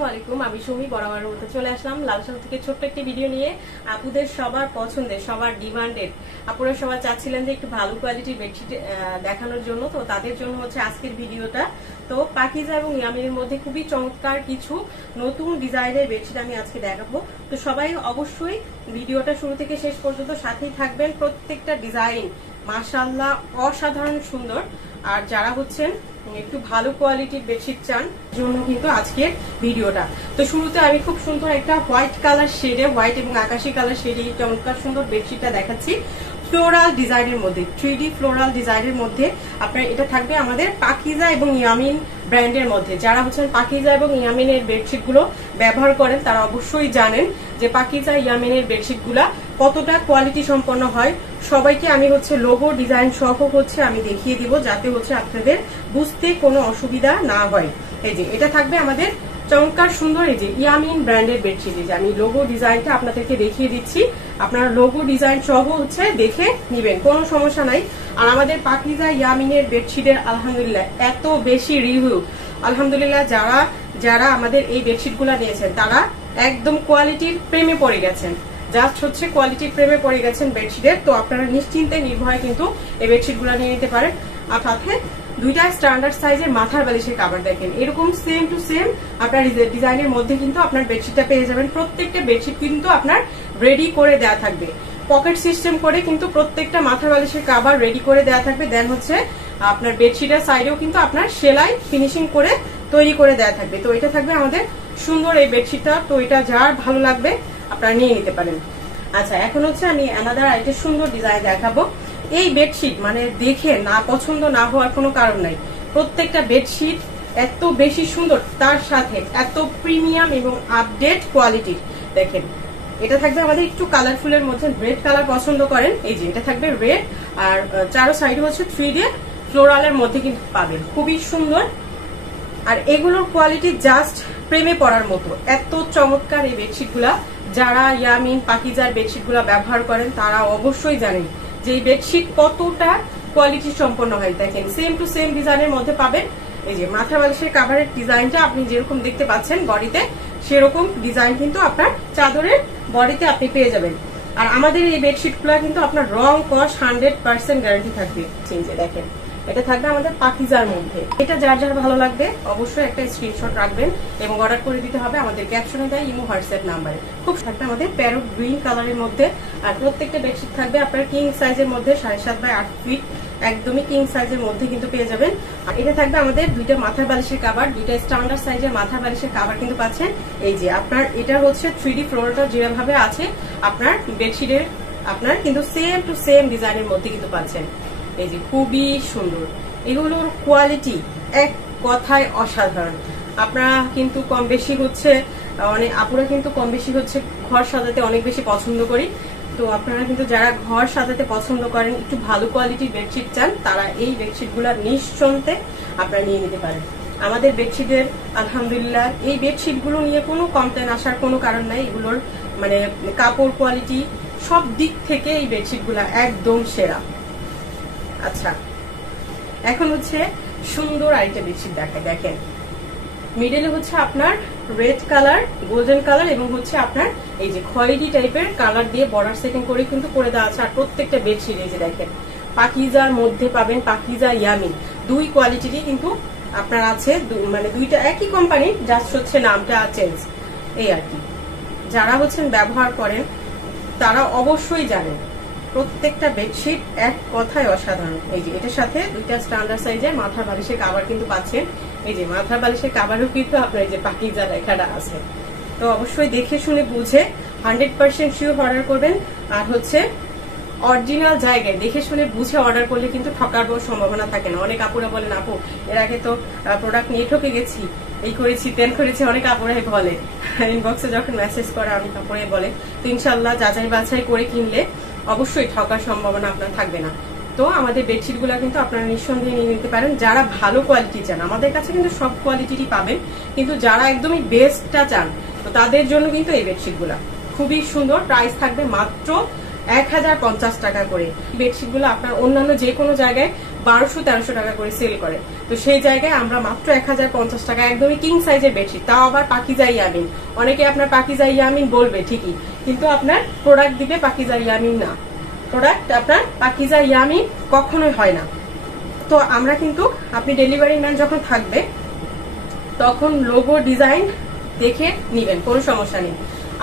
আসসালামু আলাইকুম, আমি সুমি বরাবর মতো চলে আসলাম লালসাল থেকে ছোট্ট একটি ভিডিও নিয়ে। আপুদের সবার পছন্দের, সবার ডিমান্ডেড, আপুরা সবাই চাচ্ছিলেন যে একটু ভালো কোয়ালিটির বেডশিট দেখানোর জন্য, তো তাদের জন্য হচ্ছে আজকের ভিডিওটা। তো পাকিজা এবং ইয়ামিনের মধ্যে খুবই চমৎকার কিছু নতুন ডিজাইনের বেডশিট আমি আজকে দেখাবো। তো সবাই অবশ্যই ভিডিওটা শুরু থেকে শেষ পর্যন্ত সাথেই থাকবেন। প্রত্যেকটা ডিজাইন মাশাআল্লাহ অসাধারণ সুন্দর। আর যারা হচ্ছেন একটু ভালো কোয়ালিটির বেডশিট চান জন্য কিন্তু আজকের ভিডিওটা। তো শুরুতে আমি খুব সুন্দর একটা হোয়াইট কালার শেডে, হোয়াইট এবং আকাশি কালার শেডে চমৎকার সুন্দর বেডশিটটা দেখাচ্ছি ফ্লোরাল ডিজাইনের মধ্যে, 3D ফ্লোরাল ডিজাইনের মধ্যে। আপনার এটা থাকবে আমাদের পাকিজা এবং ইয়ামিন ব্র্যান্ডের মধ্যে। যারা হচ্ছেন পাকিজা এবং ইয়ামিনের বেডশিট গুলো ব্যবহার করেন তারা অবশ্যই জানেন যে পাকিজা ইয়ামিনের বেডশিট গুলা কতটা কোয়ালিটি সম্পন্ন হয়। সবাইকে আমি হচ্ছে লোগো ডিজাইন সহ হচ্ছে আমি দেখিয়ে দিব, যাতে হচ্ছে আপনাদের বুঝতে কোনো অসুবিধা না হয়। এই যে এটা থাকবে আমাদের চমৎকার সুন্দর এই যে ইয়ামিন ব্র্যান্ডের বেডশিট। এই যে আমি লোগো ডিজাইনটা আপনাদেরকে দেখিয়ে দিচ্ছি, আপনারা লোগো ডিজাইন সহ হচ্ছে দেখে নিবেন, কোনো সমস্যা নাই। আর আমাদের পাকিজা ইয়ামিনের বেডশিটের আলহামদুলিল্লাহ এত বেশি রিভিউ, আলহামদুলিল্লাহ যারা যারা আমাদের এই বেডশিট গুলা নিয়েছেন তারা একদম কোয়ালিটির প্রেমে পড়ে গেছেন, জাস্ট হচ্ছে কোয়ালিটির প্রেমে পড়ে গেছেন বেডশিটের। তো আপনারা নিশ্চিন্তে নির্ভয়ে কিন্তু এই বেডশিট গুলা নিয়ে নিতে পারেন। আর সাথে দুইটা স্ট্যান্ডার্ড সাইজের মাথার বালিশের কভার দেখেন, এরকম সেম টু সেম আপনার ডিজাইনের মধ্যে কিন্তু আপনার বেডশিটটা পেয়ে যাবেন। প্রত্যেকটা বেডশিট কিন্তু আপনার রেডি করে দেওয়া থাকবে, পকেট সিস্টেম করে কিন্তু প্রত্যেকটা মাথার বালিশের কভার রেডি করে দেওয়া থাকবে। দেন হচ্ছে আপনার বেডশিটের সাইডেও কিন্তু আপনার সেলাই ফিনিশিং করে তৈরি করে দেওয়া থাকবে। তো এটা থাকবে আমাদের সুন্দর এই বেডশিটটা। তো এটা যার ভালো লাগবে আপনারা নিয়ে নিতে পারেন। আচ্ছা, এখন হচ্ছে আমি আলাদা একটা সুন্দর ডিজাইন দেখাবো। এই বেডশিট মানে দেখে না পছন্দ না হওয়ার কোনো কারণ নাই। প্রত্যেকটা বেডশিট এত বেশি সুন্দর, তার সাথে এত প্রিমিয়াম এবং আপডেট কোয়ালিটির। দেখেন এটা থাকবে আমাদের একটু কালারফুলের মধ্যে, রেড কালার পছন্দ করেন এই যে এটা থাকবে রেড, আর চারো সাইডে হচ্ছে 3D ফ্লোরালের মধ্যে কিন্তু পাবেন, খুবই সুন্দর। আর এগুলোর কোয়ালিটি জাস্ট প্রেমে পড়ার মতো, এত চমৎকার এই বেডশিট গুলা। যারা ইয়ামিন পাকিজার বেডশিট গুলা ব্যবহার করেন তারা অবশ্যই জানেন যে এই বেডশিট কতটা কোয়ালিটি সম্পন্ন হয়। দেখেন সেম টু সেম ডিজাইনের মধ্যে পাবেন। এই যে মাথা বালিশের কাভারের ডিজাইনটা আপনি যেরকম দেখতে পাচ্ছেন বডিতে, সেরকম ডিজাইন কিন্তু আপনার চাদরের বডিতে আপনি পেয়ে যাবেন। আর আমাদের এই বেডশিট গুলা কিন্তু আপনার রং কস 100% গ্যারান্টি থাকবে। দেখেন এটা থাকবে আমাদের পাকিজার মধ্যে। এটা যার যার ভালো লাগবে অবশ্যই একটা স্ক্রিনশট রাখবেন এবং অর্ডার করে দিতে হবে আমাদের ক্যাপশনে দেয় ইমো হোয়াটসঅ্যাপ নাম্বারে। খুব থাকবে আমাদের প্যারট গ্রিন কালারের মধ্যে। আর প্রত্যেকটা বেডশিট থাকবে আপনার কিং সাইজের মধ্যে, 7.5 বাই 8 ফিট, একদমই কিং সাইজের মধ্যে কিন্তু পেয়ে যাবেন। আর এটা থাকবে আমাদের দুইটা মাথার বালিশের কভার, দুইটা স্ট্যান্ডার্ড সাইজের মাথার বালিশের কভার কিন্তু পাচ্ছেন। এই যে আপনার এটা হচ্ছে 3D ফ্লোরটা যেভাবে আছে আপনার বেডশিটের, আপনার কিন্তু সেম টু সেম ডিজাইনের মধ্যে কিন্তু পাচ্ছেন। এই যে খুবই সুন্দর, এগুলোর কোয়ালিটি এক কথায় অসাধারণ। আপনারা কিন্তু কম বেশি হচ্ছে অনেক আপুরা কিন্তু কম বেশি হচ্ছে ঘর সাজাতে অনেক বেশি পছন্দ করি। তো আপনারা কিন্তু যারা ঘর সাজাতে পছন্দ করেন, একটু ভালো কোয়ালিটির বেডশিট চান, তারা এই বেডশিট গুলা নিঃসন্দেহে আপনারা নিয়ে নিতে পারেন। আমাদের বেডশিটের আলহামদুলিল্লাহ এই বেডশিট গুলো নিয়ে কোনো কমপ্লেন আসার কোনো কারণ নাই। এগুলোর মানে কাপড় কোয়ালিটি সব দিক থেকে এই বেডশিট গুলা একদম সেরা। আচ্ছা, এখন হচ্ছে সুন্দর আরেকটা বেডশিট দেখায়। দেখেন মিডলে হচ্ছে আপনার রেড কালার, গোল্ডেন কালার এবং হচ্ছে আপনার এই যে খয়েরি টাইপের কালার দিয়ে বর্ডার সেটিং করে কিন্তু করে দেওয়া আছে। আর প্রত্যেকটা বেডশিট এই যে দেখেন পাকিজার মধ্যে পাবেন, পাকিজা ইয়ামিন দুই কোয়ালিটিরই কিন্তু আপনার আছে, মানে দুইটা একই কোম্পানির, জাস্ট হচ্ছে নামটা চেঞ্জ এই আর কি। যারা হচ্ছেন ব্যবহার করেন তারা অবশ্যই জানেন প্রত্যেকটা বেডশিট এক কথায় অসাধারণ। এই যে এটার সাথে দুইটা স্ট্যান্ডার্ড সাইজের মাথার বালিশের কভার কিন্তু পাচ্ছেন। এই যে মাথার বালিশের কভারও কিন্তু আপনার এই যে পাকিজা লেখাটা আছে। তো অবশ্যই দেখে শুনে বুঝে 100% শিওর অর্ডার করবেন। আর হচ্ছে অরিজিনাল জায়গায় দেখে শুনে বুঝে অর্ডার করলে কিন্তু ঠকার সম্ভাবনা থাকে না। অনেক আপুরা বলেন আপু এর আগে তো প্রোডাক্ট নিয়ে ঠকে গেছি, এই করেছি তেল করেছি, অনেক আপুরাই বলে ইনবক্সে যখন মেসেজ করে অনেক আপুরাই বলে। তো ইনশাল্লাহ যাচাই বাছাই করে কিনলে অবশ্যই ঠকার সম্ভাবনা আপনার থাকবে না। তো আমাদের বেডশিট গুলা কিন্তু আপনারা নিঃসন্দেহে নিয়ে নিতে পারেন। যারা ভালো কোয়ালিটি চান আমাদের কাছে কিন্তু সব কোয়ালিটিরই পাবেন, কিন্তু যারা একদমই বেস্টটা চান তো তাদের জন্য কিন্তু এই বেডশিট গুলা খুবই সুন্দর। প্রাইস থাকবে মাত্র 1050 টাকা করে। বেডশিট গুলো আপনার অন্যান্য যে কোনো জায়গায় 1200-1300 টাকা করে সেল করে। তো সেই জায়গায় আমরা মাত্র 1050 টাকা একদমই কিং সাইজের বেডশিট, তাও আবার পাকিজা ইয়ামিন। অনেকে আপনার পাকিজা ইয়ামিন বলবে ঠিকই, কিন্তু আপনার প্রোডাক্ট দিবে পাকিজা ইয়ামিন না, প্রোডাক্ট আপনার পাকিজা ইয়ামিন কখনোই হয় না। তো আমরা কিন্তু আপনি ডেলিভারি ম্যান যখন থাকবে তখন লোগো ডিজাইন দেখে নিবেন, কোনো সমস্যা নেই।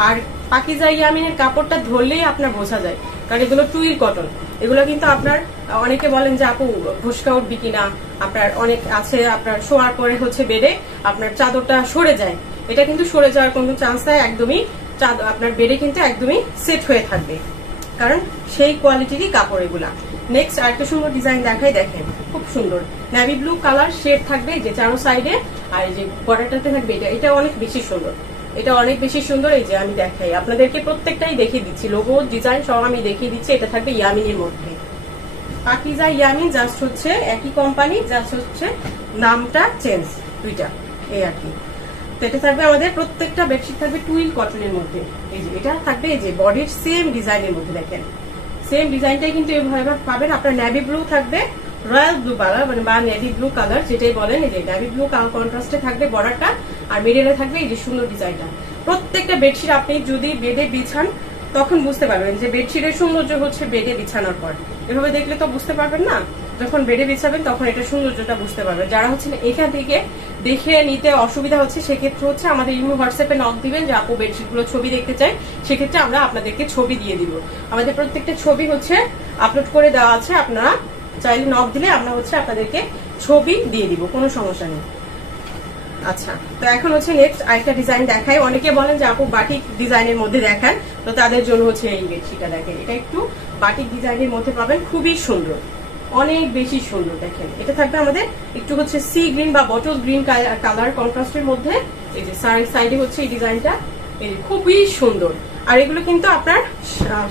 আর পাকিজা ইয়ামিনের কাপড়টা ধরলেই আপনার বোঝা যায়, কারণ এগুলো টুইল কটন। এগুলো কিন্তু আপনার অনেকে বলেন যে আপু ঘুষকা উঠবি কিনা, আপনার অনেক আছে আপনার শোয়ার পরে হচ্ছে বেডে আপনার চাদরটা সরে যায়, এটা কিন্তু সরে যাওয়ার কোনো চান্স নাই, একদমই আপনার বেডে কিন্তু একদমই সেট হয়ে থাকবে, কারণ সেই কোয়ালিটিরই কাপড় এগুলা। নেক্সট আরেকটা সুন্দর ডিজাইন দেখাই, দেখেন খুব সুন্দর নেভি ব্লু কালার শেড থাকবে যে চারো সাইডে, আর এই যে বর্ডারটাতে থাকবে এটা অনেক বেশি সুন্দর, এটা অনেক বেশি সুন্দর। এই যে আমি দেখাই আপনাদেরকে, প্রত্যেকটাই দেখিয়ে দিচ্ছি, লোগো ডিজাইন সব আমি দেখিয়ে দিচ্ছি। এটা থাকবে ইয়ামিনের মধ্যে, পাকিজা ইয়ামিন, জাস্ট হচ্ছে একই কোম্পানি, জাস্ট হচ্ছে নামটা চেঞ্জ দুইটা, এই আর কি। তো এটা থাকবে আমাদের প্রত্যেকটা বেডশিট থাকবে টুইল কটনের মধ্যে। এই যে এটা থাকবে এই যে বডির সেম ডিজাইনের মধ্যে, দেখেন সেম ডিজাইনটাই কিন্তু এভাবে পাবেন। আপনার নেভি ব্লু থাকবে, রয়্যাল ব্লু কালার মানে বা নেভি ব্লু কালার যেটাই বলেন, এই যে নেভি ব্লু কালার কন্ট্রাস্টে থাকবে বর্ডারটা, আর মিডলে থাকবে এই যে সুন্দর ডিজাইনটা। প্রত্যেকটা বেডশিট আপনি যদি বেডে বিছান তখন বুঝতে পারবেন যে বেডশিটের সৌন্দর্য হচ্ছে বেডে বিছানোর পর। এভাবে দেখলে তো বুঝতে পারবেন না, যখন বেডে বিছাবেন তখন এটা সৌন্দর্যটা বুঝতে পারবেন। যারা হচ্ছে এখান থেকে দেখে নিতে অসুবিধা হচ্ছে, সেক্ষেত্রে হচ্ছে আমাদের ইমো হোয়াটসঅ্যাপে নক দিবেন যে আপু বেডশিট গুলো ছবি দেখতে চাই, সেক্ষেত্রে আমরা আপনাদেরকে ছবি দিয়ে দিব। আমাদের প্রত্যেকটা ছবি হচ্ছে আপলোড করে দেওয়া আছে, আপনারা চাইলে নক দিলে আমরা হচ্ছে আপনাদেরকে ছবি দিয়ে দিব, কোনো সমস্যা নেই। আচ্ছা, তো এখন হচ্ছে নেক্সট আরেকটা ডিজাইন দেখাই। অনেকে বলেন যে আপু বাটিক ডিজাইনের মধ্যে দেখান, তো তাদের জন্য হচ্ছে এই বেডশিটটা দেখেন, এটা একটু বাটিক ডিজাইনের মধ্যে পাবেন, খুবই সুন্দর, অনেক বেশি সুন্দর। দেখেন এটা থাকবে আমাদের একটু হচ্ছে সি গ্রিন বা বটল গ্রিন কালার কন্ট্রাস্টের মধ্যে। এই যে সাইডে হচ্ছে এই ডিজাইনটা, এই খুবই সুন্দর। আর এগুলো কিন্তু আপনার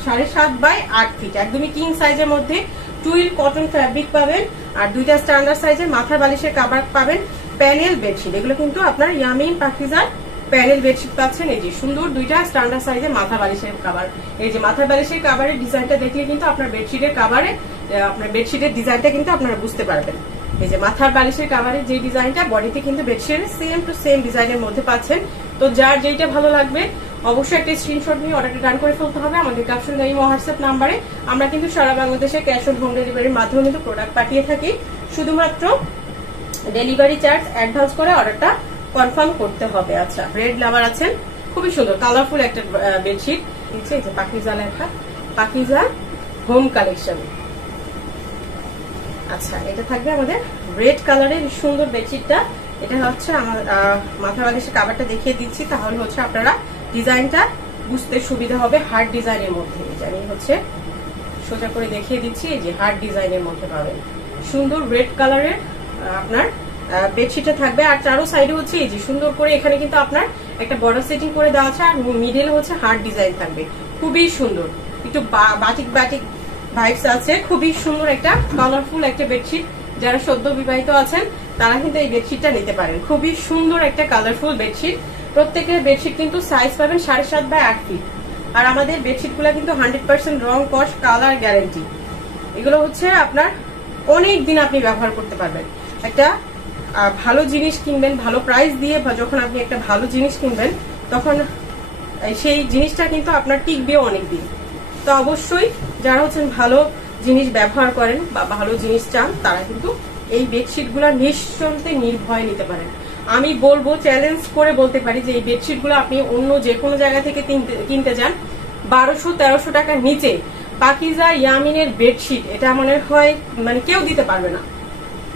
7.5 বাই 8 ফিট, একদমই কিং সাইজের মধ্যে টুইল কটন ফ্যাব্রিক পাবেন, আর দুইটা স্ট্যান্ডার্ড সাইজের মাথার বালিশের কাভার পাবেন। প্যানেল বেডশিট, এগুলো কিন্তু আপনার ইয়ামিন পাকিজার প্যানেল বেডশিট পাচ্ছেন। এই যে সুন্দর দুইটা স্ট্যান্ডার্ড সাইজের মাথা বালিশের কাভার। এই যে মাথার বালিশের কাভারের ডিজাইনটা দেখলে কিন্তু আপনার বেডশিটের কাভারে আপনার বেডশিটের ডিজাইনটা কিন্তু আপনারা বুঝতে পারবেন। এই যে মাথার বালিশের কাভারের যে ডিজাইনটা বডিতে কিন্তু বেডশিটের সেম টু সেম ডিজাইনের মধ্যে পাচ্ছেন। তো যার যেইটা ভালো লাগবে অবশ্যই একটা স্ক্রিনশট নিয়ে অর্ডারটা ডান করে ফেলতে হবে আমাদের ক্যাপশন এই হোয়াটসঅ্যাপ নাম্বারে। আমরা কিন্তু সারা বাংলাদেশে ক্যাশ অন হোম ডেলিভারির মাধ্যমে কিন্তু প্রোডাক্ট পাঠিয়ে থাকি। শুধুমাত্র ডেলিভারি চার্জ অ্যাডভান্স করে অর্ডারটা কনফার্ম করতে হবে। আচ্ছা, রেড লাভার আছেন, খুবই সুন্দর কালারফুল একটা বেডশিট নিচে, এই যে পাকিজা লেখা, পাকিজা হোম কালেকশন। আচ্ছা, এটা থাকবে আমাদের রেড কালারের সুন্দর বেডশিটটা। এটা হচ্ছে আমার মাথা বালিশের কাভারটা দেখিয়ে দিচ্ছি, তাহলে হচ্ছে আপনারা ডিজাইনটা বুঝতে সুবিধা হবে। হার্ড ডিজাইনের মধ্যে আমি হচ্ছে সোজা করে দেখিয়ে দিচ্ছি, এই যে হার্ড ডিজাইনের মধ্যে পাবেন সুন্দর রেড কালারের আপনার বেডশিটটা থাকবে। আর চারো সাইডে হচ্ছে এই যে সুন্দর করে এখানে কিন্তু আপনার একটা বর্ডার সেটিং করে দেওয়া আছে, আর মিডলে হচ্ছে হার্ড ডিজাইন থাকবে, খুবই সুন্দর, একটু বাটিক বাটিক ভাইবস আছে, খুবই সুন্দর একটা কালারফুল একটা বেডশিট। যারা সদ্য বিবাহিত আছেন তারা কিন্তু এই বেডশিটটা নিতে পারেন, খুবই সুন্দর একটা কালারফুল বেডশিট। প্রত্যেকের বেডশিট কিন্তু সাইজ পাবেন 7.5 বাই 8 ফিট। আর আমাদের বেডশিট গুলা কিন্তু 100% রং কস কালার গ্যারান্টি। এগুলো হচ্ছে আপনার অনেক দিন আপনি ব্যবহার করতে পারবেন। একটা ভালো জিনিস কিনবেন ভালো প্রাইস দিয়ে, বা যখন আপনি একটা ভালো জিনিস কিনবেন তখন সেই জিনিসটা কিন্তু আপনার টিকবেও অনেক দিন। তো অবশ্যই যারা হচ্ছেন ভালো জিনিস ব্যবহার করেন বা ভালো জিনিস চান, তারা কিন্তু এই বেডশিট গুলা নিশ্চিন্তে নির্ভয়ে নিতে পারেন। আমি বলবো, চ্যালেঞ্জ করে বলতে পারি যে এই বেডশিট গুলো আপনি অন্য যে কোনো জায়গা থেকে কিনতে যান 1200-1300 টাকার নিচে পাকিজা ইয়ামিনের বেডশিট এটা মনে হয় মানে কেউ দিতে পারবে না।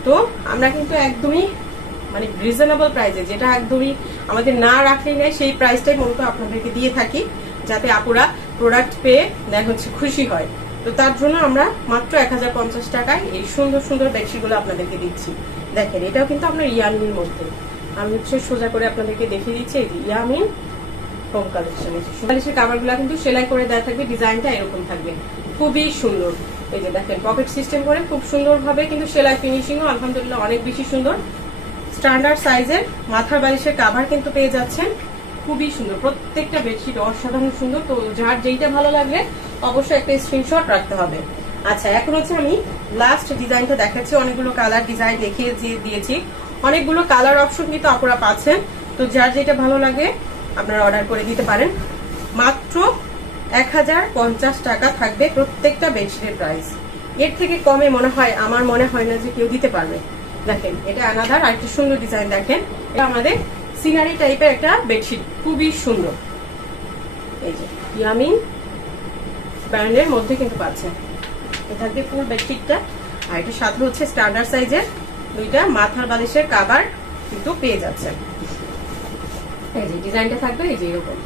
তো আমরা কিন্তু একদমই মানে রিজনেবল প্রাইসে, যেটা একদমই আমাদের না রাখলেই নেই, সেই প্রাইসটাই মূলত আপনাদেরকে দিয়ে থাকি, যাতে আপুরা প্রোডাক্ট পেয়ে দেখ হচ্ছে খুশি হয়। তো তার জন্য আমরা মাত্র 1050 টাকায় এই সুন্দর সুন্দর বেডশিট গুলো আপনাদেরকে দিচ্ছি। দেখেন এটাও কিন্তু আপনার ইয়ামিনের মধ্যে, আমি হচ্ছে সোজা করে আপনাদেরকে দেখিয়ে দিচ্ছি। এই ইয়ামিন হোম কালেকশন, বালিশের কাভার গুলা কিন্তু সেলাই করে দেওয়া থাকবে, ডিজাইনটা এরকম থাকবে, খুবই সুন্দর। এই যে দেখেন পকেট সিস্টেম করে খুব সুন্দর ভাবে কিন্তু সেলাই ফিনিশিংও আলহামদুলিল্লাহ অনেক বেশি সুন্দর। স্ট্যান্ডার্ড সাইজের মাথার বালিশের কাভার কিন্তু পেয়ে যাচ্ছেন, খুবই সুন্দর, প্রত্যেকটা বেডশিট অসাধারণ সুন্দর। তো যার যেইটা ভালো লাগলে অবশ্যই একটা স্ক্রিনশট রাখতে হবে। আচ্ছা, এখন হচ্ছে আমি লাস্ট ডিজাইনটা দেখাচ্ছি। অনেকগুলো কালার ডিজাইন দেখিয়ে দিয়েছি, অনেকগুলো কালার অপশন কিন্তু আপনারা পাচ্ছেন। তো যার যেটা ভালো লাগে আপনারা অর্ডার করে দিতে পারেন। মাত্র 1050 টাকা থাকবে প্রত্যেকটা বেডশিটের প্রাইস। এর থেকে কমে আমার মনে হয় না যে কেউ দিতে পারবে। দেখেন, এটা আনাদার আরেকটা সুন্দর ডিজাইন। দেখেন, এটা আমাদের সিনারি টাইপের একটা বেডশিট, খুবই সুন্দর। এই যে ইয়ামিন ব্র্যান্ডের মধ্যে কিন্তু পাচ্ছেন। এটা থাকবে ফুল বেডশিটটা, আর এটার সাথে হচ্ছে স্ট্যান্ডার্ড সাইজের দুইটা মাথার বালিশের কভার কিন্তু পেয়ে যাচ্ছেন। এই যে ডিজাইনটা থাকবে এই যে এরকম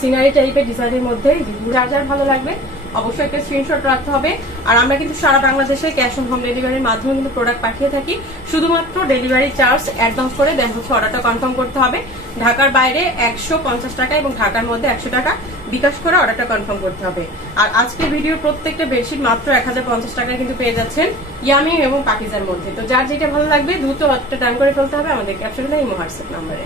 সিনারি টাইপের ডিজাইনের মধ্যে। যার যার ভালো লাগবে অবশ্যই একটা স্ক্রিনশট রাখতে হবে। আর আমরা কিন্তু সারা বাংলাদেশে ক্যাশ অন হোম ডেলিভারির মাধ্যমে কিন্তু প্রোডাক্ট পাঠিয়ে থাকি। শুধুমাত্র ডেলিভারি চার্জ অ্যাডভান্স করে দেন হচ্ছে অর্ডারটা কনফার্ম করতে হবে। ঢাকার বাইরে 150 টাকা এবং ঢাকার মধ্যে 100 টাকা বিকাশ করে অর্ডারটা কনফার্ম করতে হবে। আর আজকের ভিডিওর প্রত্যেকটা বেডশিট মাত্র 1050 টাকায় কিন্তু পেয়ে যাচ্ছেন ইয়ামিন এবং পাকিজার মধ্যে। তো যার যেটা ভালো লাগবে দ্রুত অর্ডারটা ডান করে ফেলতে হবে আমাদের ক্যাপশনে এই হোয়াটসঅ্যাপ নাম্বারে।